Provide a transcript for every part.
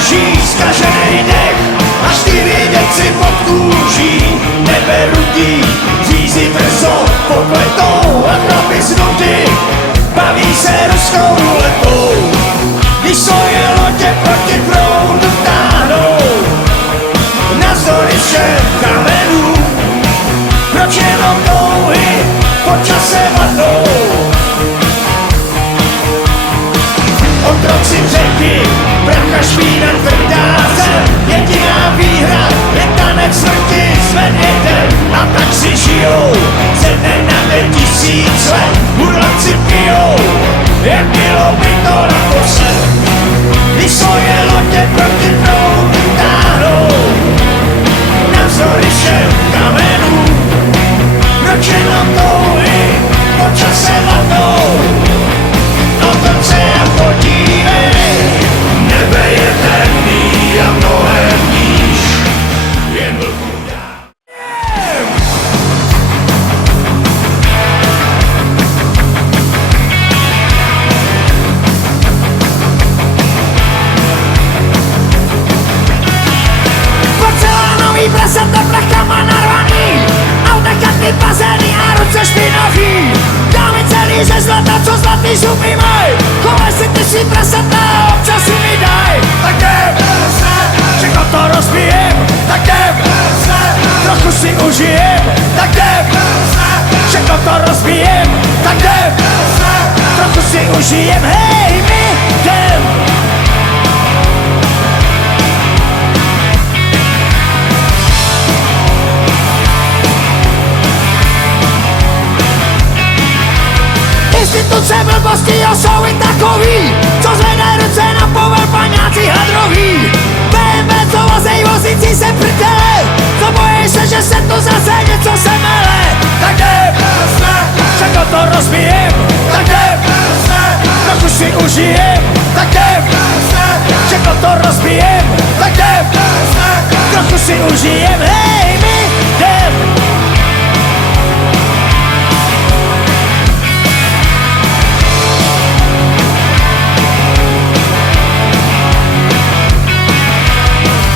drží zkaženej dech a 4 děci pod kůží. Nebe rudí, řízí brzo pokletou a chlapi z nudy baví se ruskou ruletou. Když svoje lodě proti proudu táhnou navzdory všem kamenům, proč jenom touhy po čase vadnou? Otroci řeky, bracha špína tvrdá zem, jediná výhra je tanec smrti zven jeden. A tak si žijou ze dne na den 1000 let, burlanci pijou, jak bylo by to naposled. Když svoje lodě proti proudu táhnou navzdory všem kamenům, proč jenom touhy po čase vadnou? Otoč se a podívej, nebe je temný a mnohem níž, jen vlků dá. Porcelánový prasata prachama narvaný, auta chaty bazény a ruce špinavý. Dámy celý ze zlata, co zlatý zuby maj, chovaj si ty svý prasata a občas si mi daj. Tak jdem se, všechno to rozbijem, tak jdem se, trochu si užijem, tak jdem se, všechno to rozbijem, tak jdem se, trochu si užijem, hej, my jdem. Instituce blbosti jsou i takový, co zvedají ruce na povel paňáci hadroví. BMW, co vozej vozící se prdele, co bojí se, že se tu zase něco semele. Tak jdem se, všechno to rozbijem, tak jdem se, trochu si užijem, tak jdem se, všechno to rozbijem, tak jdem se, trochu si užijem, hej, my jdem.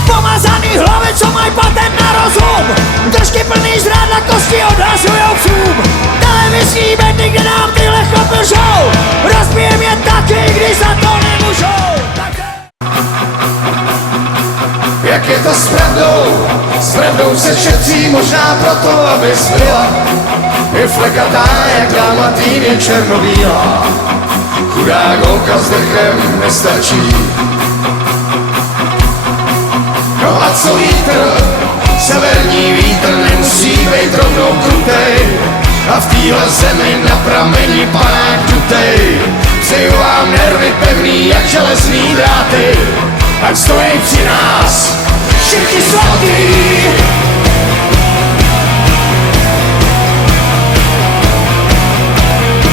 Pomazaný hlavy, co mají patent na rozum, držky plný žrádla, kosti odhazujou psům. Televizní bendy, kde nám tyhle chlapy lžou, rozbijem je taky, když za to nemůžou. Jak je to s pravdou se šetří, možná proto, aby zbyla. Je flekatá, jak dalmatýně černobílá, chudá holka s dechem nestačí. No a co vítr, severní vítr nemusí být rovnou krutej, a v téhle zemi na prameni panák dutej. Přeju vám nervy pevný jak železný dráty, ať stojí při nás všichni svatý.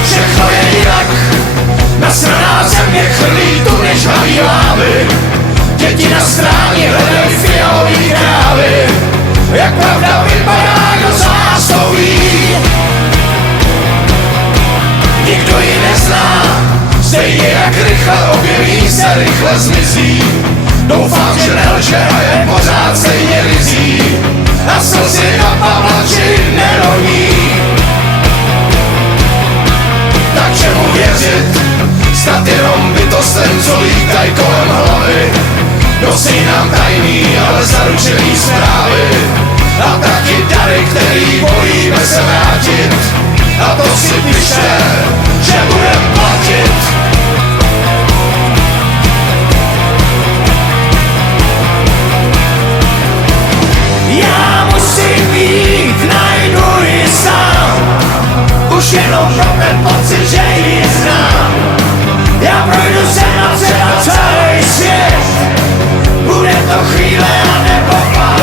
Všechno je jinak, nasraná země chrlí tu než hlaví lávy. Děti na stráni hledají fialový krávy, jak pravda vypadá, kdo z vás to ví. Nikdo ji nezná, stejně jak rychle objeví se, rychle zmizí. Doufám, že nelže a je pořád stejně rizí a slzy na pavlači neroní. Tak čemu věřit, snad jenom bytostem, co lítaj kolem hlavy. Nosí nám tajný, ale zaručený zprávy a taky dary, který bojíme se vrátit. A to si pište, že budem platit. Já musím jít, najdu ji sám, už jenom pro ten pocit, že ji znám. Já projdu se na celý svět, bude to chvíle a nebo pár.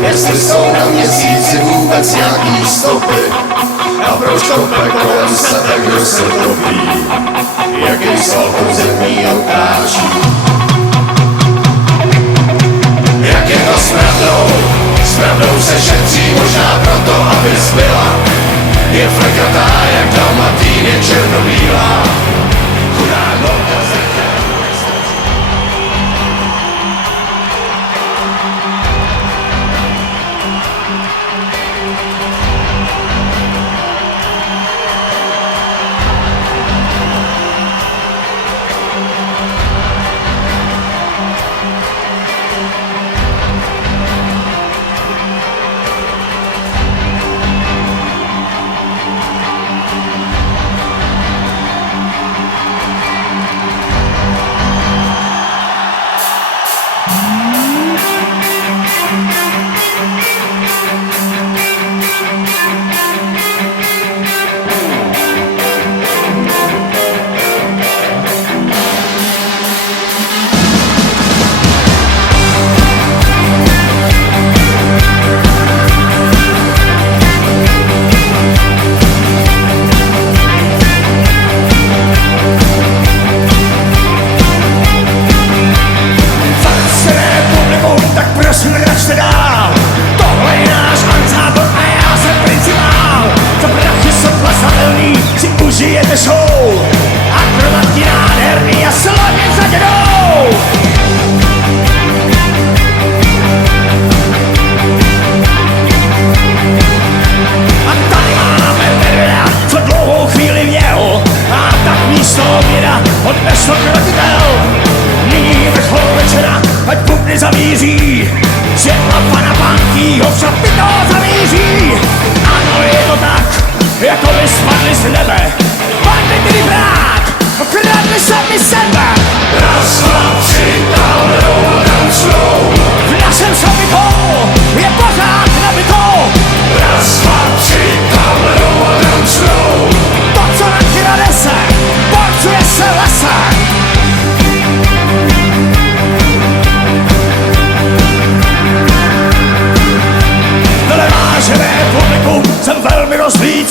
Jestli jsou na měsíci vůbec nějaký stopy, a proč kope kolem sebe, kdo se topí, jaký sval podzemí otáčí. Jak je to s pravdou se šetří, možná proto, aby zbyla. Je flekatá jak dalmatýně černobílá, chudá holka se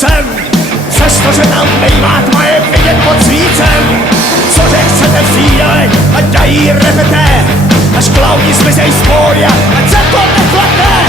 vícem. Přestože tam nejmá tma je vidět pod svícem. Co chcete přijde, ať dají repete, až klauni zmizej z pódia, ať se to neplete.